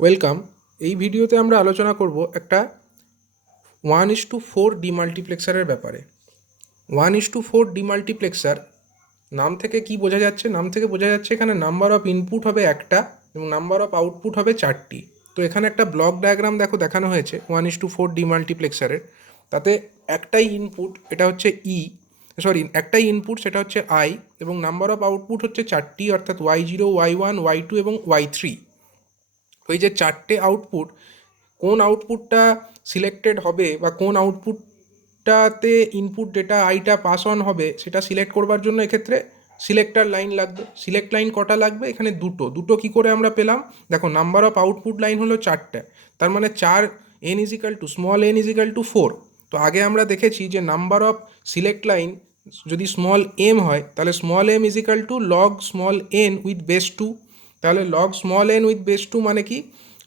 Welcome. এই ভিডিওতে আমরা আলোচনা করব একটা 1:4 ডিমাল্টিপ্লেক্সারের ব্যাপারে। 1:4 ডিমাল্টিপ্লেক্সার নাম থেকে কি বোঝা যাচ্ছে? নাম থেকে বোঝা যাচ্ছে এখানে নাম্বার অফ ইনপুট হবে একটা এবং নাম্বার অফ আউটপুট হবে চারটি। তো এখানে একটা ব্লক ডায়াগ্রাম দেখানো হয়েছে 1:4 ডিমাল্টিপ্লেক্সারের। তাতে একটাই ইনপুট, এটা হচ্ছে একটাই ইনপুট, সেটা হচ্ছে আই, এবং নাম্বার অফ আউটপুট হচ্ছে চারটি, অর্থাৎ Y0, Y1, Y2 এবং Y3। ওই যে চারটে আউটপুট, কোন আউটপুটটা সিলেক্টেড হবে বা কোন আউটপুটটাতে ইনপুট ডেটা আইটা পাস অন হবে সেটা সিলেক্ট করবার জন্য এক্ষেত্রে সিলেক্টার লাইন লাগবে। সিলেক্ট লাইন কটা লাগবে? এখানে দুটো। দুটো কি করে আমরা পেলাম? দেখো, নাম্বার অফ আউটপুট লাইন হলো চারটে, তার মানে 4 n is equal to small n is equal to 4। তো আগে আমরা দেখেছি যে নাম্বার অফ সিলেক্ট লাইন যদি স্মল m হয় তাহলে small m is equal to log small n with base 2। তাহলে log small n with base 2 মানে কি?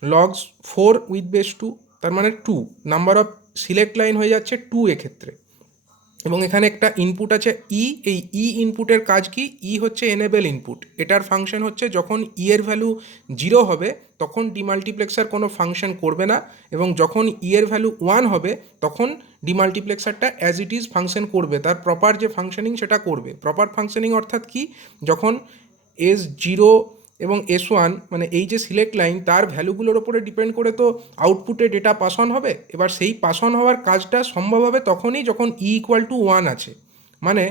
লগ 4 উইথ বেস 2, তার মানে 2। নাম্বার অফ সিলেক্ট লাইন হয়ে যাচ্ছে 2 এক্ষেত্রে। এবং এখানে একটা ইনপুট আছে এই ইনপুটের কাজ কি? হচ্ছে এনেবল ইনপুট। এটার ফাংশন হচ্ছে যখন এর ভ্যালু 0 হবে তখন ডিমাল্টিপ্লেক্সার কোনো ফাংশন করবে না, এবং যখন এর ভ্যালু 1 হবে তখন ডিমাল্টিপ্লেক্সারটা অ্যাজ ইট ইজ ফাংশন করবে, তার প্রপার যে ফাংশনিং সেটা করবে। প্রপার ফাংশনিং অর্থাৎ কি? যখন S0 এবং S1 মানে এই যে সিলেক্ট লাইন, তার ভ্যালুগুলোর ওপরে ডিপেন্ড করে তো আউটপুটে ডেটা পাস অন হবে। এবার সেই পাস অন হওয়ার কাজটা সম্ভব হবে তখনই যখন E=1 আছে। মানে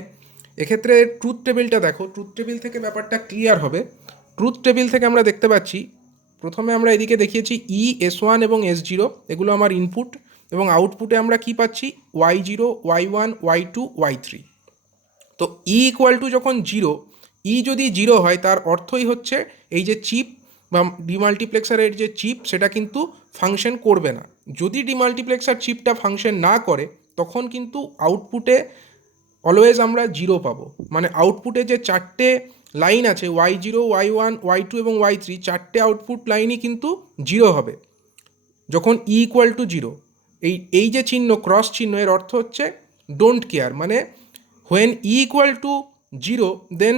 এক্ষেত্রে ট্রুথ টেবিলটা দেখো, ট্রুথ টেবিল থেকে ব্যাপারটা ক্লিয়ার হবে। ট্রুথ টেবিল থেকে আমরা দেখতে পাচ্ছি, প্রথমে আমরা এদিকে দেখিয়েছি S1 এবং S0, এগুলো আমার ইনপুট, এবং আউটপুটে আমরা কি পাচ্ছি? Y0, Y1, Y2, Y3। তো যখন 0, যদি 0 হয় তার অর্থই হচ্ছে এই যে চিপ বা ডিমাল্টিপ্লেক্সারের যে চিপ সেটা কিন্তু ফাংশন করবে না। যদি ডিমাল্টিপ্লেক্সার চিপটা ফাংশন না করে তখন কিন্তু আউটপুটে অলওয়েজ আমরা 0 পাবো। মানে আউটপুটে যে চারটে লাইন আছে Y0, Y1, Y2 এবং Y3, চারটে আউটপুট লাইনই কিন্তু 0 হবে যখন E=0। এই যে চিহ্ন, ক্রস চিহ্ন, এর অর্থ হচ্ছে ডোন্ট কেয়ার। মানে when E=0 then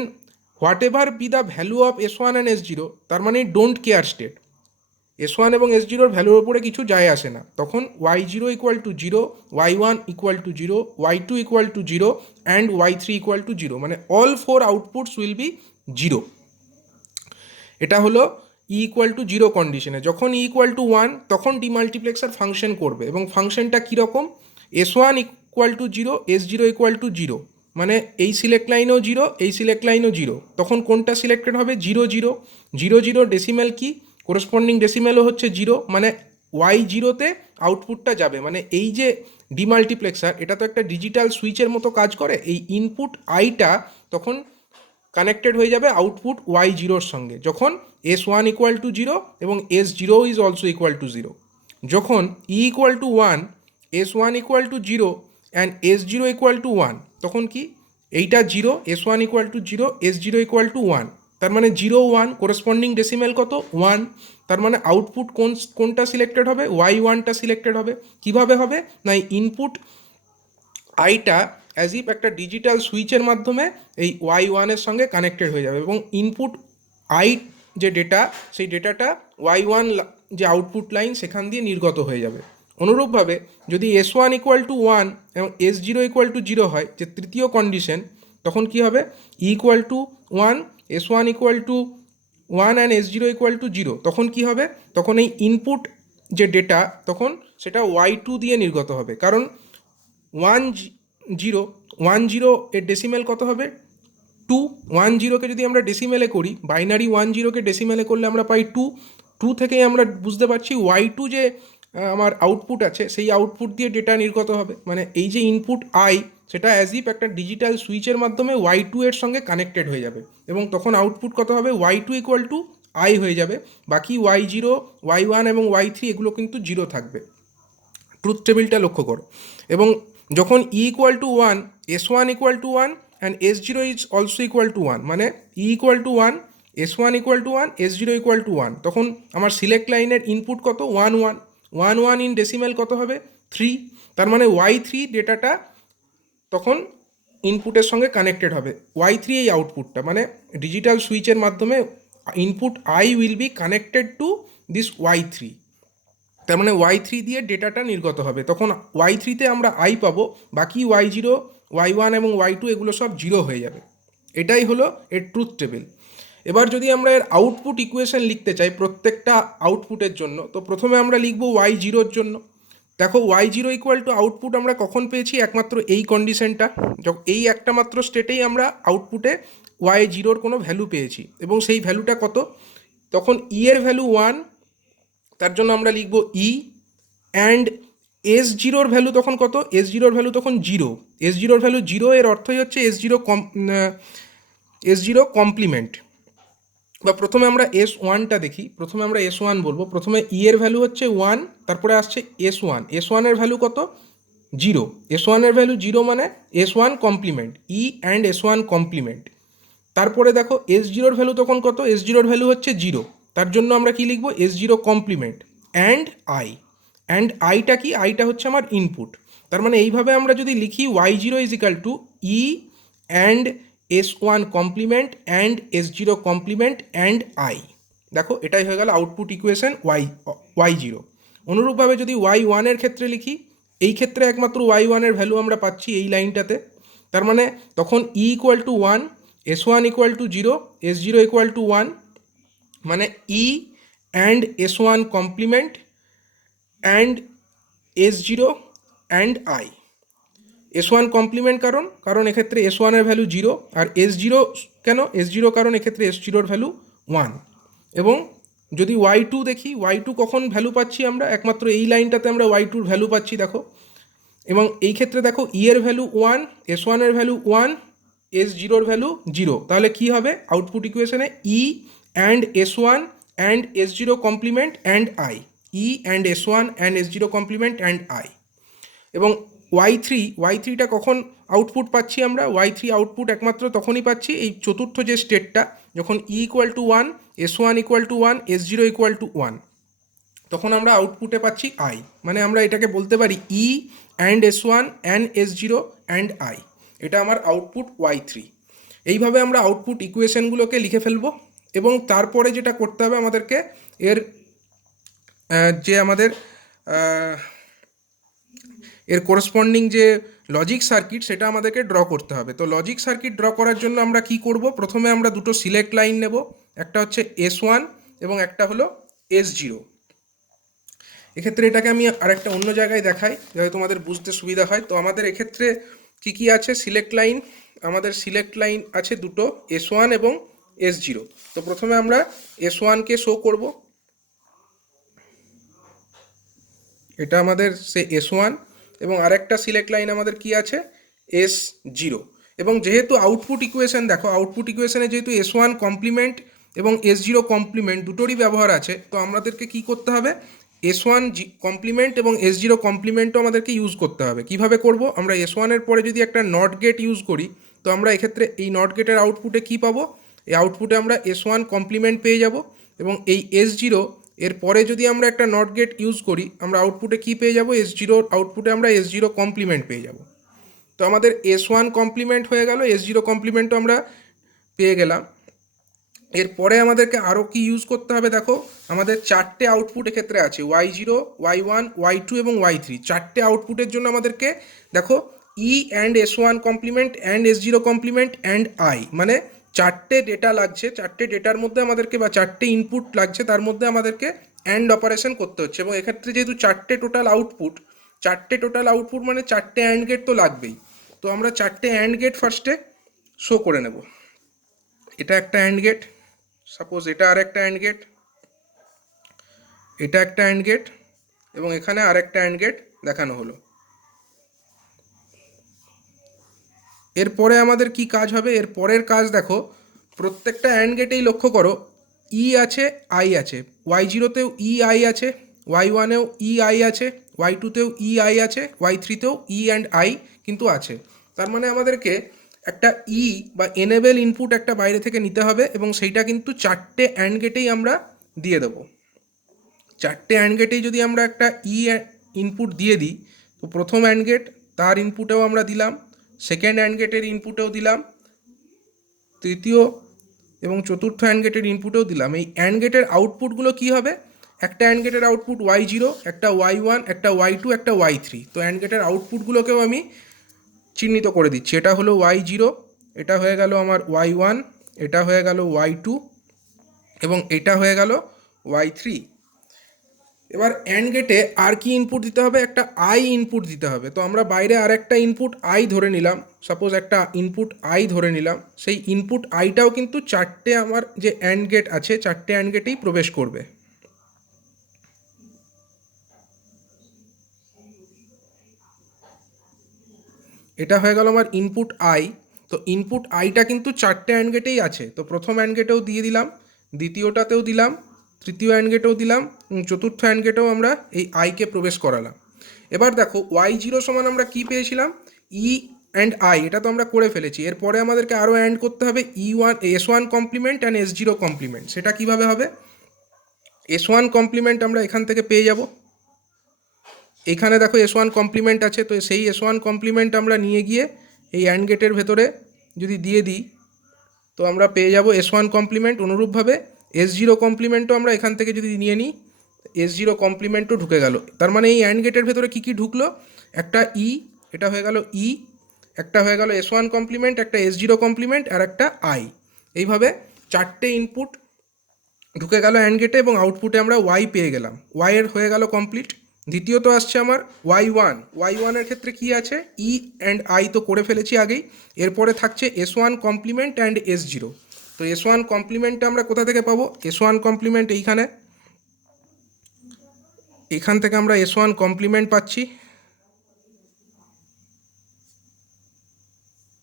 whatever be the value of S1 and S0, তার মানে ডোন্ট কেয়ার স্টেট। S1 এবং S0 ভ্যালুর ওপরে কিছু যায় আসে না। তখন Y0=0, Y1=0, Y2=0 and Y3=0, মানে অল 4 আউটপুটস উইল বি 0। এটা হলো E=0 কন্ডিশনে। যখন E=1 তখন ডিমাল্টিপ্লেক্সার ফাংশন করবে, এবং ফাংশনটা কীরকম? S1=0, S0=0, মানে এই সিলেক্ট লাইনও 0, এই সিলেক্ট লাইনও 0। তখন কোনটা সিলেক্টেড হবে? 0 0 0 0। ডেসিমেল কি? কোরসপন্ডিং ডেসিমেলও হচ্ছে 0, মানে Y0তে আউটপুটটা যাবে। মানে এই যে ডিমাল্টিপ্লেক্সার, এটা তো একটা ডিজিটাল সুইচের মতো কাজ করে। এই ইনপুট আইটা তখন কানেক্টেড হয়ে যাবে আউটপুট Y0-র সঙ্গে যখন S1=0 এবং S0 is also=0। যখন E=1, S1=0 অ্যান্ড S0=1, তখন কি? এইটা 0, S1=0, S0=1, তার মানে 0 1। কোরেসপন্ডিং ডেসিমেল কত? 1। তার মানে আউটপুট কোনটা সিলেক্টেড হবে? Y1টা সিলেক্টেড হবে। কিভাবে হবে? না, ইনপুট আইটা অ্যাজ ইফ একটা ডিজিটাল সুইচের মাধ্যমে এই Y1-এর সঙ্গে কানেক্টেড হয়ে যাবে, এবং ইনপুট আই যে ডেটা, সেই ডেটাটা Y1 যে আউটপুট লাইন সেখান দিয়ে নির্গত হয়ে যাবে। অনুরূপভাবে যদি S1=1 এবং S0=0 হয়, যে তৃতীয় কন্ডিশন, তখন কি হবে? E=1, S1=1 অ্যান্ড S0=0, তখন কি হবে? তখন এই ইনপুট যে ডেটা তখন সেটা Y2 দিয়ে নির্গত হবে। কারণ 1 0 এর ডেসিমেল কত হবে? 2। 1 0কে যদি আমরা ডেসিমেলে করি, বাইনারি 1 0কে ডেসিমেলে করলে আমরা পাই 2। 2 থেকেই আমরা বুঝতে পারছি Y2 যে আমার আউটপুট আছে সেই আউটপুট দিয়ে ডেটা নির্গত হবে। মানে এই যে ইনপুট আই, সেটা অ্যাজ ইফ একটা ডিজিটাল সুইচের মাধ্যমে Y2 এর সঙ্গে কানেক্টেড হয়ে যাবে, এবং তখন আউটপুট কত হবে? Y2=I হয়ে যাবে। বাকি Y0, Y1 এবং Y3 এগুলো কিন্তু 0 থাকবে। ট্রুথ টেবিলটা লক্ষ্য করো। এবং যখন E=1, S1=1 and S0 is also=1, মানে E=1, S1=1, S0=1, তখন আমার সিলেক্ট লাইনের ইনপুট কত? 1 1। 1 1 ইন ডেসিমেল কত হবে? 3। তার মানে Y3 ডেটাটা তখন ইনপুটের সঙ্গে কানেক্টেড হবে। Y3 এই আউটপুটটা, মানে ডিজিটাল সুইচের মাধ্যমে input I will be connected to this Y three. তার মানে ওয়াই থ্রি দিয়ে ডেটাটা নির্গত হবে, তখন ওয়াই থ্রিতে আমরা আই পাবো, বাকি ওয়াই জিরো, ওয়াই ওয়ান এবং ওয়াই টু এগুলো সব জিরো হয়ে যাবে। এটাই হলো এর ট্রুথ টেবিল। এবার যদি আমরা এর আউটপুট ইকুয়েশন লিখতে চাই প্রত্যেকটা আউটপুটের জন্য, তো প্রথমে আমরা লিখবো ওয়াই জিরোর জন্য। দেখো Y zero equal to output আমরা কখন পেয়েছি, একমাত্র এই কন্ডিশনটা, যখন এই একটা মাত্র স্টেটেই আমরা আউটপুটে ওয়াই জিরোর কোনো ভ্যালু পেয়েছি, এবং সেই ভ্যালুটা কত, তখন ই এর ভ্যালু 1, তার জন্য আমরা লিখব ই, অ্যান্ড এস জিরোর ভ্যালু তখন কত, এস জিরোর ভ্যালু তখন জিরো। এস জিরোর ভ্যালু জিরো, এর অর্থই হচ্ছে এস জিরো কমপ্লিমেন্ট। বা প্রথমে আমরা এস ওয়ানটা দেখি, প্রথমে আমরা এস ওয়ান বলবো। প্রথমে ই এর ভ্যালু হচ্ছে 1, তারপরে আসছে এস ওয়ান। এস ওয়ানের ভ্যালু কত, জিরো। এস ওয়ানের ভ্যালু জিরো মানে S one complement, E and S one complement. তারপরে দেখো এস জিরোর ভ্যালু তখন কত, এস জিরোর ভ্যালু হচ্ছে জিরো, তার জন্য আমরা কি লিখবো, S zero complement and I. And আইটা কি, আইটা হচ্ছে আমার ইনপুট। তার মানে এইভাবে আমরা যদি লিখি Y zero is equal to E and S one complement and S zero complement and I, দেখো এটাই হয়ে গেল আউটপুট ইকুয়েশন ওয়াই জিরো। অনুরূপভাবে যদি ওয়াই ওয়ানের ক্ষেত্রে লিখি, এই ক্ষেত্রে একমাত্র ওয়াই ওয়ানের ভ্যালু আমরা পাচ্ছি এই লাইনটাতে। তার মানে তখন E equal to 1, S one equal to zero, S zero equal to 1, মানে E and S one complement and S zero and I. S one complement কারণ এক্ষেত্রে এস ওয়ানের ভ্যালু জিরো, আর এস জিরো কেন, এস জিরো কারণ এক্ষেত্রে S জিরোর value 1। এবং যদি ওয়াই টু দেখি, ওয়াই টু কখন ভ্যালু পাচ্ছি আমরা, একমাত্র এই লাইনটাতে আমরা ওয়াই টুর ভ্যালু পাচ্ছি দেখো। এবং এই ক্ষেত্রে দেখো ই এর ভ্যালু 1, এস ওয়ানের ভ্যালু 1, এস জিরোর ভ্যালু জিরো। তাহলে কি হবে আউটপুট ইকুয়েশনে, E and S one and S zero complement and I, E and S one and S zero complement and I. এবং ওয়াই থ্রিটা কখন আউটপুট পাচ্ছি আমরা, ওয়াই থ্রি আউটপুট একমাত্র তখনই পাচ্ছি এই চতুর্থ যে স্টেটটা, যখন ই equal to 1, S one equal to 1, S zero equal to 1, তখন আমরা আউটপুটে পাচ্ছি আই। মানে আমরা এটাকে বলতে পারি ই and S one and S zero and I, এটা আমার আউটপুট ওয়াই থ্রি। এইভাবে আমরা আউটপুট ইকুয়েশনগুলোকে লিখে ফেলবো। এবং তারপরে যেটা করতে হবে আমাদেরকে, এর যে আমাদের এর কোরসপন্ডিং যে লজিক সার্কিট, সেটা আমাদেরকে ড্র করতে হবে। তো লজিক সার্কিট ড্র করার জন্য আমরা কি করব, প্রথমে আমরা দুটো সিলেক্ট লাইন নেব, একটা হচ্ছে এস ওয়ান এবং একটা হলো এস জিরো। এক্ষেত্রে এটাকে আমি আরেকটা অন্য জায়গায় দেখাই যাতে তোমাদের বুঝতে সুবিধা হয়। তো আমাদের এক্ষেত্রে কি কি আছে সিলেক্ট লাইন, আমাদের সিলেক্ট লাইন আছে দুটো, এস ওয়ান এবং এস জিরো। তো প্রথমে আমরা এস ওয়ানকে শো করব, এটা আমাদের সে এস ওয়ান, এবং আরেকটা সিলেক্ট লাইন আমাদের কি আছে, এস জিরো। এবং যেহেতু আউটপুট ইকুয়েশন দেখো, আউটপুট ইকুয়েশনে যেহেতু এস ওয়ান কমপ্লিমেন্ট এবং এস জিরো কমপ্লিমেন্ট দুটোরই ব্যবহার আছে, তো আমাদেরকে কি করতে হবে, এস ওয়ান কমপ্লিমেন্ট এবং এস জিরো কমপ্লিমেন্টও আমাদেরকে ইউজ করতে হবে। কিভাবে করব, আমরা এস ওয়ানের পরে যদি একটা নট গেট ইউজ করি, তো আমরা এক্ষেত্রে এই নট গেটের আউটপুটে কি পাবো, এই আউটপুটে আমরা এস ওয়ান কমপ্লিমেন্ট পেয়ে যাব। এবং এই এস জিরো এর পরে যদি আমরা একটা নট গেট ইউজ করি, আমরা আউটপুটে কি পেয়ে যাব, এস জিরোর আউটপুটে আমরা এস জিরো কমপ্লিমেন্ট পেয়ে যাব। তো আমাদের এস ওয়ান কমপ্লিমেন্ট হয়ে গেল, এস জিরো কমপ্লিমেন্টও আমরা পেয়ে গেলাম। এরপরে আমাদেরকে আরও কি ইউজ করতে হবে, দেখো আমাদের চারটে আউটপুট এক্ষেত্রে আছে, Y zero, Y one, Y two এবং ওয়াই থ্রি। চারটে আউটপুটের জন্য আমাদেরকে দেখো E and S one complement and S zero complement and I, মানে চারটে ডেটা লাগছে, চারটে ডেটার মধ্যে আমাদেরকে বা চারটে ইনপুট লাগছে, তার মধ্যে আমাদেরকে অ্যান্ড অপারেশন করতে হচ্ছে। এবং এক্ষেত্রে যেহেতু চারটে টোটাল আউটপুট মানে চারটে অ্যান্ড গেট তো লাগবেই। তো আমরা চারটে অ্যান্ড গেট ফার্স্টে শো করে নেব। এটা একটা অ্যান্ড গেট, সাপোজ এটা আর একটা অ্যান্ড গেট, এটা একটা অ্যান্ড গেট, এবং এখানে আর একটা অ্যান্ড গেট দেখানো হলো। এরপরে আমাদের কি কাজ হবে, এর পরের কাজ দেখো, প্রত্যেকটা অ্যান্ড গেটেই লক্ষ্য করো ই আছে, আই আছে। ওয়াই জিরোতেও ই আই আছে, ওয়াই ওয়ানেও ই আই আছে, ওয়াই টুতেও ই আই আছে, ওয়াই থ্রিতেও ই অ্যান্ড আই কিন্তু আছে। তার মানে আমাদেরকে একটা ই বা এনেবেল ইনপুট একটা বাইরে থেকে নিতে হবে, এবং সেইটা কিন্তু চারটে অ্যান্ড গেটেই আমরা দিয়ে দেবো। চারটে অ্যান্ড গেটেই যদি আমরা একটা ইনপুট দিয়ে দিই, তো প্রথম অ্যান্ড গেট তার ইনপুটেও আমরা দিলাম, সেকেন্ড অ্যান্ড গেটের ইনপুটেও দিলাম, তৃতীয় এবং চতুর্থ অ্যান্ড গেটের ইনপুটেও দিলাম। এই অ্যান্ড গেটের আউটপুটগুলো কী হবে? একটা অ্যান্ড গেটের আউটপুট y0, একটা y1, একটা y2, একটা y3। তো অ্যান্ড গেটের আউটপুটগুলোকেও আমি চিহ্নিত করে দিচ্ছি। এটা হলো y0, এটা হয়ে গেল আমার y1, এটা হয়ে গেল y2 এবং এটা হয়ে গেল y3। এবার অ্যান্ড গেটে আর কি ইনপুট দিতে হবে? একটা আই ইনপুট দিতে হবে। তো আমরা বাইরে আর একটা ইনপুট আই ধরে নিলাম, সাপোজ একটা ইনপুট আই ধরে নিলাম। সেই ইনপুট আইটাও কিন্তু চারটে আমার যে অ্যান্ড গেট আছে, চারটে অ্যান্ড গেটেই প্রবেশ করবে। এটা হয়ে গেল আমার ইনপুট আই। তো ইনপুট আইটা কিন্তু চারটে অ্যান্ড গেটেই আছে। তো প্রথম অ্যান্ড গেটেও দিয়ে দিলাম, দ্বিতীয়টাতেও দিলাম, তৃতীয় অ্যান্ড গেটেও দিলাম, চতুর্থ অ্যান্ড গেটেও আমরা এই আইকে প্রবেশ করালাম। এবার দেখো y0 সমান আমরা কি পেয়েছিলাম? ই অ্যান্ড আই, এটা তো আমরা করে ফেলেছি। এরপরে আমাদেরকে আরও অ্যান্ড করতে হবে S1 complement and S0 complement. সেটা কিভাবে হবে? S1 কমপ্লিমেন্ট আমরা এখান থেকে পেয়ে যাব। এখানে দেখো S1 কমপ্লিমেন্ট আছে, তো সেই S1 কমপ্লিমেন্ট আমরা নিয়ে গিয়ে এই অ্যান্ড গেটের ভেতরে যদি দিয়ে দিই, তো আমরা পেয়ে যাব S1 কমপ্লিমেন্ট। অনুরূপভাবে S0 কমপ্লিমেন্টও আমরা এখান থেকে যদি নিয়ে নিই, S0 কমপ্লিমেন্টও ঢুকে গেল। তার মানে এই অ্যান্ড গেটের ভেতরে কী কী ঢুকলো? একটা ই, এটা হয়ে গেল ই, একটা হয়ে গেল S1 কমপ্লিমেন্ট, একটা S0 কমপ্লিমেন্ট আর একটা আই। এইভাবে চারটে ইনপুট ঢুকে গেল অ্যান্ড গেটে এবং আউটপুটে আমরা ওয়াই পেয়ে গেলাম। ওয়াই এর হয়ে গেল কমপ্লিট। দ্বিতীয়ত আসছে আমার y1 এর ক্ষেত্রে কি আছে? ই অ্যান্ড আই তো করে ফেলেছি আগেই। এরপরে থাকছে S1 কমপ্লিমেন্ট অ্যান্ড S0। তো S1 কমপ্লিমেন্টটা আমরা কোথা থেকে পাবো? S1 কমপ্লিমেন্ট এইখানে, এখান থেকে আমরা S1 কমপ্লিমেন্ট পাচ্ছি।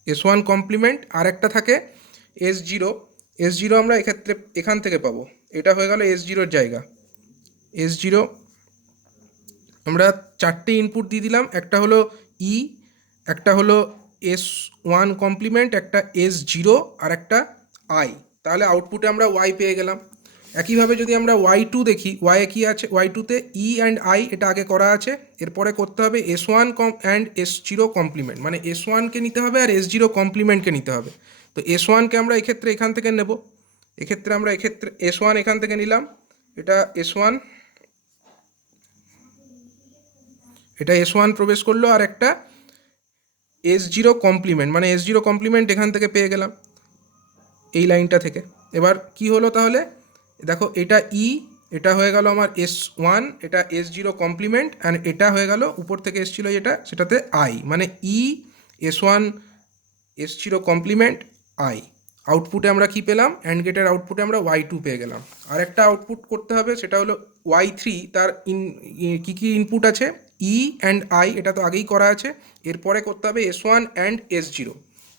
S1 কমপ্লিমেন্ট আর একটা থাকে S0 আমরা এক্ষেত্রে এখান থেকে পাবো। এটা হয়ে গেল S0 জায়গা। S0 আমরা চারটে ইনপুট দিয়ে দিলাম, একটা হলো ই, একটা হলো S1 কমপ্লিমেন্ট, একটা S0 আর একটা আই। তাহলে আউটপুটে আমরা ওয়াই পেয়ে গেলাম। একইভাবে যদি আমরা y2 দেখি, ওয়াই কি আছে? y2তে ই অ্যান্ড আই এটা আগে করা আছে। এরপরে করতে হবে S1 অ্যান্ড S0 কমপ্লিমেন্ট, মানে S1কে নিতে হবে আর S0 কমপ্লিমেন্টকে নিতে হবে। তো S1কে আমরা এক্ষেত্রে এখান থেকে নেব। এক্ষেত্রে আমরা S1 এখান থেকে নিলাম, এটা S1, এটা S1 প্রবেশ করলো আর একটা S0 কমপ্লিমেন্ট, মানে S0 কমপ্লিমেন্ট এখান থেকে পেয়ে গেলাম এই লাইনটা থেকে। এবার কি হলো তাহলে? দেখো এটা ই, এটা হয়ে গেল আমার S1, এটা S0 কমপ্লিমেন্ট অ্যান্ড এটা হয়ে গেল উপর থেকে এসেছিল যেটা, সেটাতে আই, মানে ই S1 S0 কমপ্লিমেন্ট আই। আউটপুটে আমরা কি পেলাম? অ্যান্ড গেটের আউটপুটে আমরা y2 পেয়ে গেলাম। আর একটা আউটপুট করতে হবে, সেটা হলো y3। তার কী কী ইনপুট আছে? ই অ্যান্ড আই, এটা তো আগেই করা আছে। এরপরে করতে হবে S1 অ্যান্ড S0।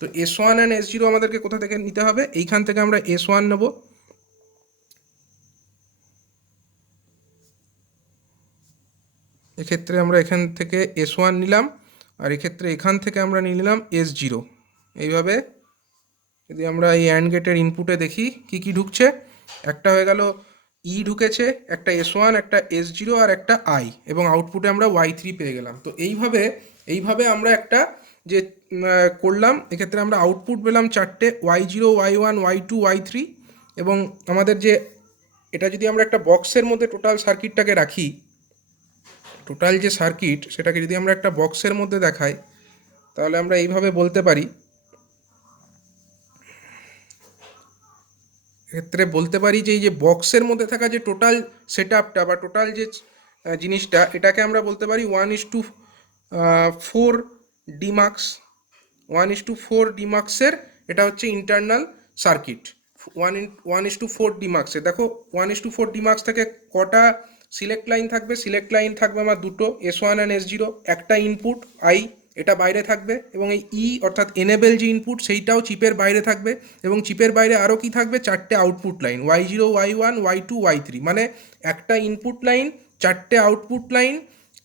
তো S1 অ্যান্ড S0 আমাদেরকে কোথা থেকে নিতে হবে? এইখান থেকে আমরা S1 নেব। এক্ষেত্রে আমরা এখান থেকে S1 নিলাম আর এক্ষেত্রে এখান থেকে আমরা নিয়ে নিলাম S0। এইভাবে যদি আমরা এই অ্যান্ড গেটের ইনপুটে দেখি কি কি ঢুকছে, একটা হয়ে গেল ই ঢুকেছে, একটা S1, একটা S0 আর একটা আই, এবং আউটপুটে আমরা y3 পেয়ে গেলাম। তো এইভাবে আমরা একটা যে করলাম, এক্ষেত্রে আমরা আউটপুট পেলাম চারটে, y0, y1, y2, y3। এবং আমাদের যে এটা যদি আমরা একটা বক্সের মধ্যে টোটাল সার্কিটটাকে রাখি, টোটাল যে সার্কিট সেটাকে যদি আমরা একটা বক্সের মধ্যে দেখাই, তাহলে আমরা এইভাবে বলতে পারি, ক্ষেত্রে বলতে পারি যে এই যে বক্সের মধ্যে থাকা যে টোটাল সেট আপটা বা টোটাল যে জিনিসটা, এটাকে আমরা বলতে পারি 1:4 ডিমাক্স। 1:4 ডিমাক্সের এটা হচ্ছে ইন্টারনাল সার্কিট। 1:4 ডিমাক্সে দেখো 1:4 ডিমাক্স থেকে কটা সিলেক্ট লাইন থাকবে? সিলেক্ট লাইন থাকবে আমার দুটো, S1 অ্যান্ড S0। একটা ইনপুট আই, এটা বাইরে থাকবে, এবং এই ই অর্থাৎ এনেবেল যে ইনপুট সেইটাও চিপের বাইরে থাকবে, এবং চিপের বাইরে আরও কি থাকবে? চারটে output line, y0, y1, y2, y3। মানে একটা ইনপুট লাইন, চারটে আউটপুট লাইন,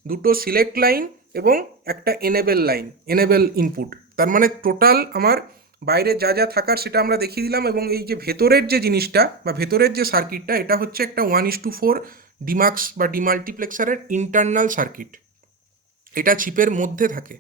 দুটো সিলেক্ট লাইন এবং একটা এনেবেল ইনপুট। তার মানে টোটাল আমার বাইরে যা যা থাকার সেটা আমরা দেখিয়ে দিলাম। এবং এই যে ভেতরের যে জিনিসটা বা ভেতরের যে সার্কিটটা, এটা হচ্ছে একটা 1:4 ডিমাক্স বা ডিমাল্টিপ্লেক্সারের ইন্টারনাল সার্কিট। এটা চিপের মধ্যে থাকে।